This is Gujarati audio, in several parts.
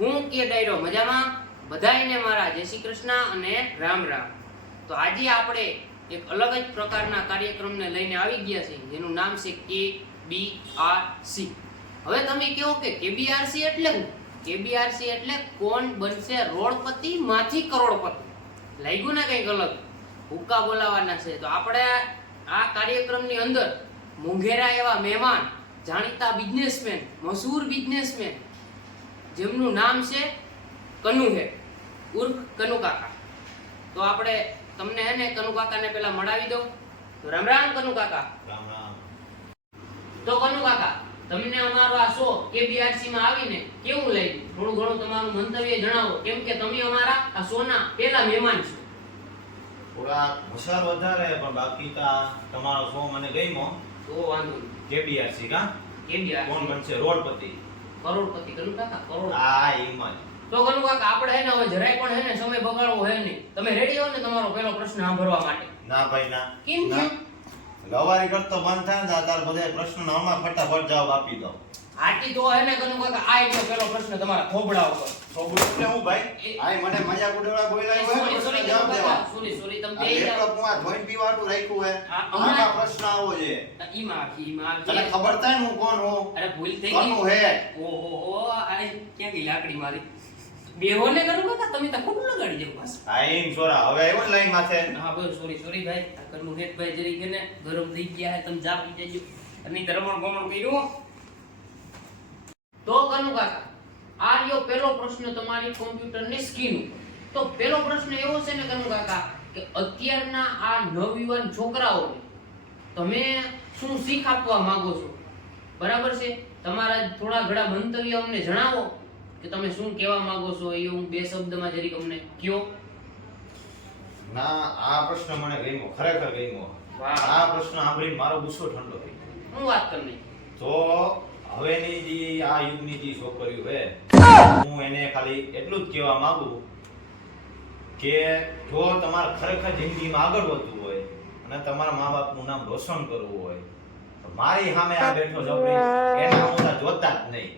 હું કે ડાયરો મજામાં બધાયને મારા જય શ્રી કૃષ્ણ અને રામ રામ। તો આજે આપણે એક અલગ જ પ્રકારના કાર્યક્રમને લઈને આવી ગયા છે જેનું નામ છે KBRC। હવે તમે કહો કે KBRC એટલે શું? KBRC એટલે કોણ બનશે રોડપતિ માંથી કરોડપતિ। લાગ્યું ને કંઈક અલગ, હુક્કા બોલાવાના છે। તો આપણે આ કાર્યક્રમની અંદર મોંઘેરા એવા મહેમાન, જાણીતા બિઝનેસમેન, મશહૂર બિઝનેસમેન જેમનું નામ છે કનુ હે ઉર્ફ કનુ કાકા। તો આપણે તમને હે ને કનુ કાકાને પહેલા મળાવી દઉં। તો રામ રામ કનુ કાકા। રામ રામ। તો કનુ કાકા, તમને અમારો આ શો KBRC માં આવીને કેવું લાગ્યું? થોડું ઘણું તમારું મંતવ્ય જણાવો, કેમ કે તમે અમારા આ શોના પહેલા મહેમાન છો। થોડા હોશિયાર વધારે પણ બાકી તમારો શો મને ગમ્યો। તો વાંધો નહીં। KBRC કા KBRC કોણ બનશે રોડપતિ? કરોડપતિ કનુ કાકા, કરોડ। આ એમ જ। તો કનુ કાકા, આપણે હે ને હવે જરાય પણ હે ને સમય બગાડવો હે નહીં। તમે રેડી હો ને તમારો પહેલો પ્રશ્ન સાંભળવા માટે? ના ભાઈ ના। કેમ ના। કેમ? ગવારી કરતો બંધ થાય ને તાર બધા પ્રશ્નનો હમણાં ફટાફટ જવાબ આપી દો। હાટી તો હે ને કનુ કાકા, આ એટલો પહેલો પ્રશ્ન તમારા થોબડા ઉપર। થોબડું એટલે હું ભાઈ? આય મને મજાક ઉડાવવા બોલાયો હોય સોરી પ્રશ્ન કનુ જવાબ દેવા। કાકા, સોરી તમે આ બે લેપટોપ માં જોઈન પીવાટું રાખ્યું હે। હમણાં- આમાં પ્રશ્ન આવો છે। ઈમાં તને ખબર થાય ને હું કોણ હું? અરે ભૂલ થઈ કનુ ગઈ। હે। ઓહો આ ક્યાં ગઈ લાકડી મારી? બેહોને કનુ કાકા, તમે તો ખોટું લગાડી દેવ પાછું। આ એમ છોરા હવે આવ્યો ને લાઈન માથે। હા બસ સોરી ભાઈ, આ કનુ હેતભાઈ જરી કે ને ગરમ થઈ ગયા હે, તમે જાપી જજો અને રમણ ગમણ કર્યું। તો કનુ કાકા, આ રહ્યો પહેલો પ્રશ્ન તમારી કોમ્પ્યુટરની સ્ક્રીન ઉપર। તો પહેલો પ્રશ્ન એવો છે ને કનુ કાકા કે અત્યારના આ નવયુવાન છોકરાઓને તમે શું શીખ આપવા માંગો છો? બરાબર છે, તમારા થોડા ઘણા મંતવ્ય અમને જણાવો કે તમે શું કહેવા માંગો છો, એ હું બે શબ્દમાં જરીક અમને કયો। ના, આ પ્રશ્ન મને ગમ્યો, ખરેખર ગમ્યો। વાહ। આ પ્રશ્ન સાંભળીને મારો ગુસ્સો ઠંડો થઈ ગયો। હું વાત કરી તો હવેની જે આ યુગની જે છોકરીઓ છે, હું એને ખાલી એટલું જ કહેવા માંગુ કે જો તમારે ખરેખર જિંદગીમાં આગળ વધવું હોય અને તમારા મા બાપનું નામ રોશન કરવું હોય તો મારી સામે આ બેઠો છોકરી એના હું જોતા જ નહીં।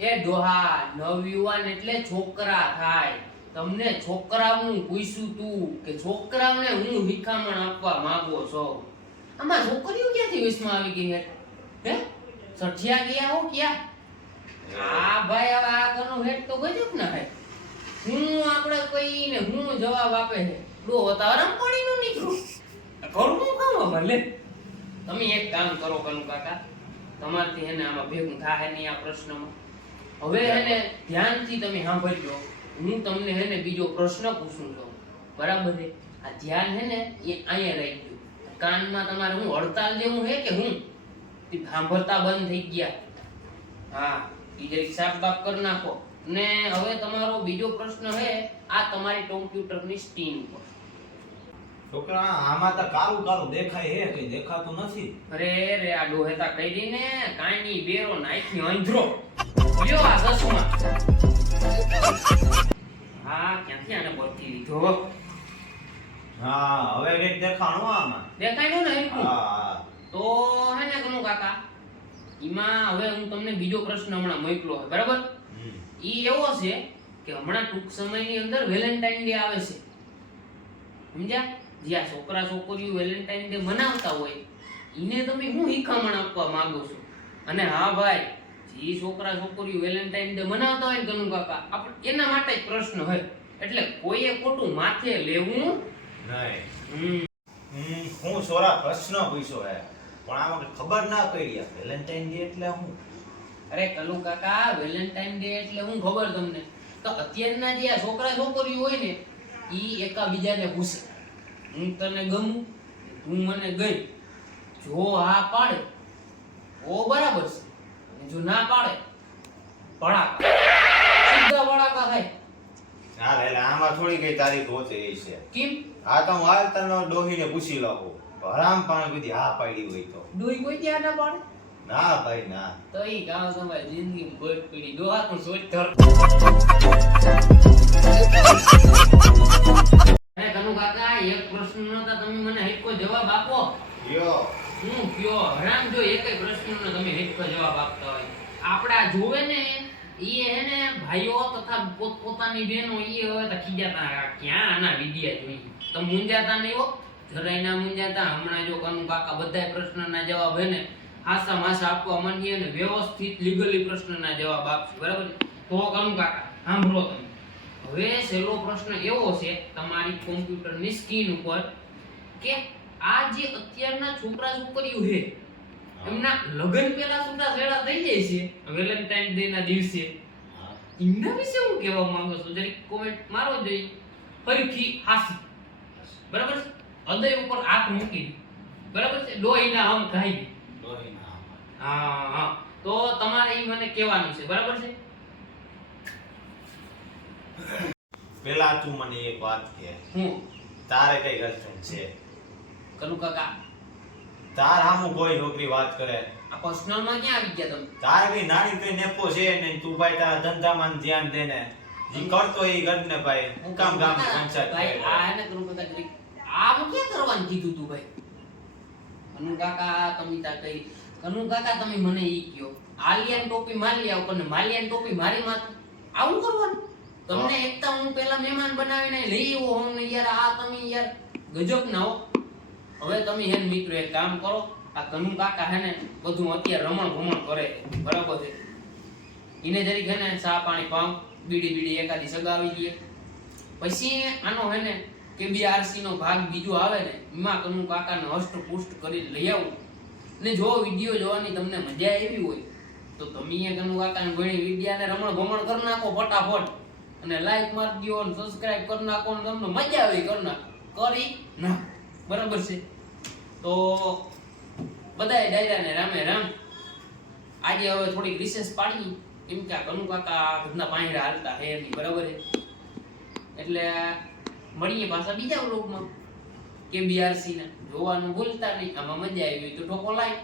એ ડોહા, નવયુવાન એટલે છોકરા થાય। તમને છોકરાઓનું પૂછ્યું તું કે છોકરાઓને હું શિખામણ આપવા માંગો છો? આમાં છોકરીઓ ક્યાંથી વશમાં આવી ગઈ હે? સઠિયા ગયા હો ક્યાં? આ ભાઈ હવે આ કનો હેડ તો ગજબ ના હે। હું આપણે કહીને હું જવાબ આપે છે ડોહો તારમ પડી નો નીકળું ઘરનું કામ ભલે। તમે એક કામ કરો કનુ કાકા, તમારથી હેને આમાં ભેગું થાય નહીં આ પ્રશ્નમાં। હવે હેને ધ્યાનથી તમે સાંભળજો, હું તમને હેને બીજો પ્રશ્ન પૂછું છું, બરાબર છે? આ ધ્યાન હેને એ અહીંયા રાખજો। કાનમાં તમારે હું હડતાલ જેવું હે કે હું સાંભળતા બંધ થઈ ગયા? હા, ઈ જરીક સાફ બાફ કરી નાખો। ને હવે તમારો બીજો પ્રશ્ન હે આ તમારી કોમ્પ્યુટરની સ્ક્રીન ઉપર। છોકરા આમાં તો કાળું કાળું દેખાય હે, કઈ દેખાતું નથી। અરે રે આ ડોહેતા કરી ને કાઈ ની બેરો નાખી અંધરો લ્યો આ દસમાં। હા, ક્યાંથી આને બળતી લીધો? હા, હવે કઈક દેખાણું આમાં। દેખાય ને હરખું? હા। તો હે ને કનુ કાકા, ઈમાં હવે હું તમને બીજો પ્રશ્ન હમણાં મોકલો છે, બરાબર? ઈ એવો છે કે હમણાં ટૂંક સમયની અંદર વેલેન્ટાઇન ડે આવે છે, સમજ્યા? જ્યાં છોકરા છોકરીઓ વેલેન્ટાઇન ડે મનાવતા હોય ઈને તમે શું શિખામણ આપવા માંગો છો? અને હા ભાઈ, જે છોકરા છોકરીઓ વેલેન્ટાઇન ડે મનાવતા હોય ને કનુ કાકા, આપણે એના માટે જ પ્રશ્ન હોય, એટલે કોઈએ ખોટું માથે લેવું નહીં। હું સોરા પ્રશ્ન પૂછ્યો હે પણ આમાં ખબર ના પડી આ વેલેન્ટાઇન ડે એટલે શું? અરે કનુ કાકા, વેલેન્ટાઇન ડે એટલે હું ખબર તમને? તો અત્યારના જે આ છોકરા છોકરીઓ હોય ને ઈ એકાબીજાને પૂછે હું તને ગમું, તું મને ગઈ। જો હા પાડે તો બરાબર છે, અને જો ના પાડે ભડાકા, સીધા ભડાકા થાય। હા, એટલે આમાં થોડી કઈ તારીખ હોતે એ છે। કેમ? આ તો હું હાલ તને ડોહીને પૂછી લઉં, હરામ પાણી બધી હા પાડી હોય તો? ડોઈ કોઈ ત્યાં ના પાડે? ના ભાઈ ના। તો ઈ ગામ તમારી જિંદગી ગોટ પડી ડોહા પણ સોચ ધર। હે કનુ કાકા, એક પ્રશ્નનો તો તમે મને હેડકો જવાબ આપો। યો હું કયો હરામ, જો એકેય પ્રશ્નનો તમે હેડકો જવાબ આપતા હોય, આપડા જોવે ને ઈ હે ને ભાઈઓ તથા પોતપોતાની બહેનો ઈ હવે તો ખીજાતા ક્યાં આના વિડિયા જોઈ તો મૂંઝાતા નહીં હો જરાય ના મૂંઝાતા હમણાં જો કનુ કાકા બધાય પ્રશ્નના જવાબ હે ને હાસા માસા આપવા માંડીએ ને વ્યવસ્થિત લીગલી પ્રશ્નના જવાબ આપશે બરાબર તો કનુ કાકા સાંભળો તમે હવે છેલ્લો પ્રશ્ન એવો છે તમારી કોમ્પ્યુટરની સ્ક્રીન ઉપર કે આ જે અત્યારના છોકરા છોકરીઓ છે એમના લગ્ન પહેલા છૂટાછેડા થઈ જાય છે વેલેન્ટાઇન ડે ના દિવસે એમના વિશે હું કહેવા માંગુ છું જરી કોમેન્ટ મારો જોઈ ફરીથી હાસી બરાબર છે હૃદય ઉપર હાથ મૂકી બરાબર છે ડોહીના હમ ખાઈ હા હા તો તમારે ઈ મને કહેવાનું છે બરાબર છે પેલા તું મને એક વાત કહે હું તારે કઈ ગર્લફ્રેન્ડ છે કનુ કાકા તાર હામું કોઈ છોકરી વાત કરે આ પર્સનલ માં ક્યાં આવી ગયા તમે તારે કઈ નાની કઈ નેપો છે ને તું ભાઈ તારા ધંધામાં ધ્યાન દે ને જી કરતો ઈ ગઢ ને ભાઈ હું કામ ગામ પંચાયત ભાઈ કરે આ એને કનુ કાકા જરી આમ ક્યાં કરવાનું કીધું તું ભાઈ કનુ કાકા તમે તા કઈ કનુ કાકા તમે મને ઈ કયો આલિયાન ટોપી મારી આવ પણ માલિયાન ટોપી મારી માથે આવું કરવાનું તમને એકતા હું પેલા મહેમાન બનાવીને લઈ આવ્યો હું ને યાર આ તમે યાર ગજબ ના હો હવે તમે હેન મિત્રો એક કામ કરો આ કનુ કાકા હે ને બધું અત્યારે રમણ ભમણ કરે બરાબર છે ઈને જરીક હે ને ચા પાણી પાવ બીડી એકાદી સગાવી દઈએ પછી આનો હે ને કેબીઆરસી નો ભાગ બીજો આવે ને એમાં કનુ કાકાને હષ્ટપુષ્ટ કરી લઈ આવું ને જો વિડિયો જોવાની તમને મજા આવી હોય તો તમે એ કનુ કાકાને ઘણી વિડિયાને રમણ ભમણ કરી નાખો ફટાફટ અને લાઈક મારી દયો અને સબસ્ક્રાઇબ કરી નાખો અને તમને મજા આવી કરી ના બરાબર છે તો બધાય ડાયરાને રામે રામ આજે હવે થોડીક રિસેસ પાડી કેમ કે આ કનુ કાકા ઘરના પાંયરા હાલતા હે નહીં બરાબર છે એટલે મળીએ પાછા બીજા વ્લોગમાં કેબીઆરસી ને જોવાનું ભૂલતા નહીં આમાં મજા આવી હોય તો ઠોકો લાઈક